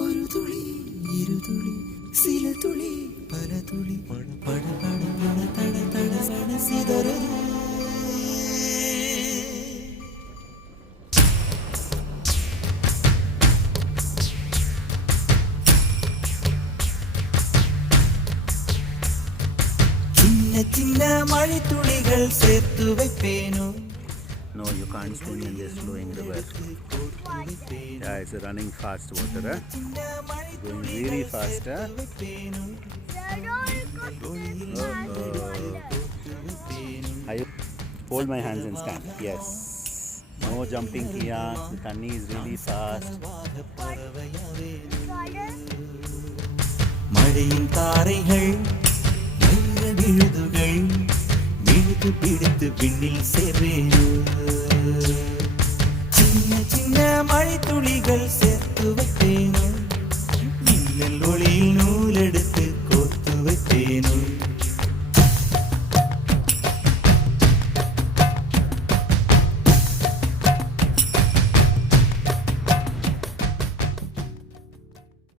ஒரு துளி இரு துளி சில துளி பல துளி பட பட பட பட தட தட சட சிதறது. சின்ன சின்ன மழை துளிகள் சேர்த்து வைப்பேனோ. No, you can't swim in this flowing river. Yeah, it's running fast water. Going really fast. Hold my hands and stand. Yes. No jumping here. The Tanni is really fast. மழையின் தாரைகள் மயிர விழுதுகள் விழுது பிடித்து விண்ணில் சேர்வேனோ. சின்ன சின்ன மழை துளிகள் சேர்த்து வைப்பேனோ. மின்னல் ஒளியில் நூலெடுத்து கோர்த்து வைப்பேனோ.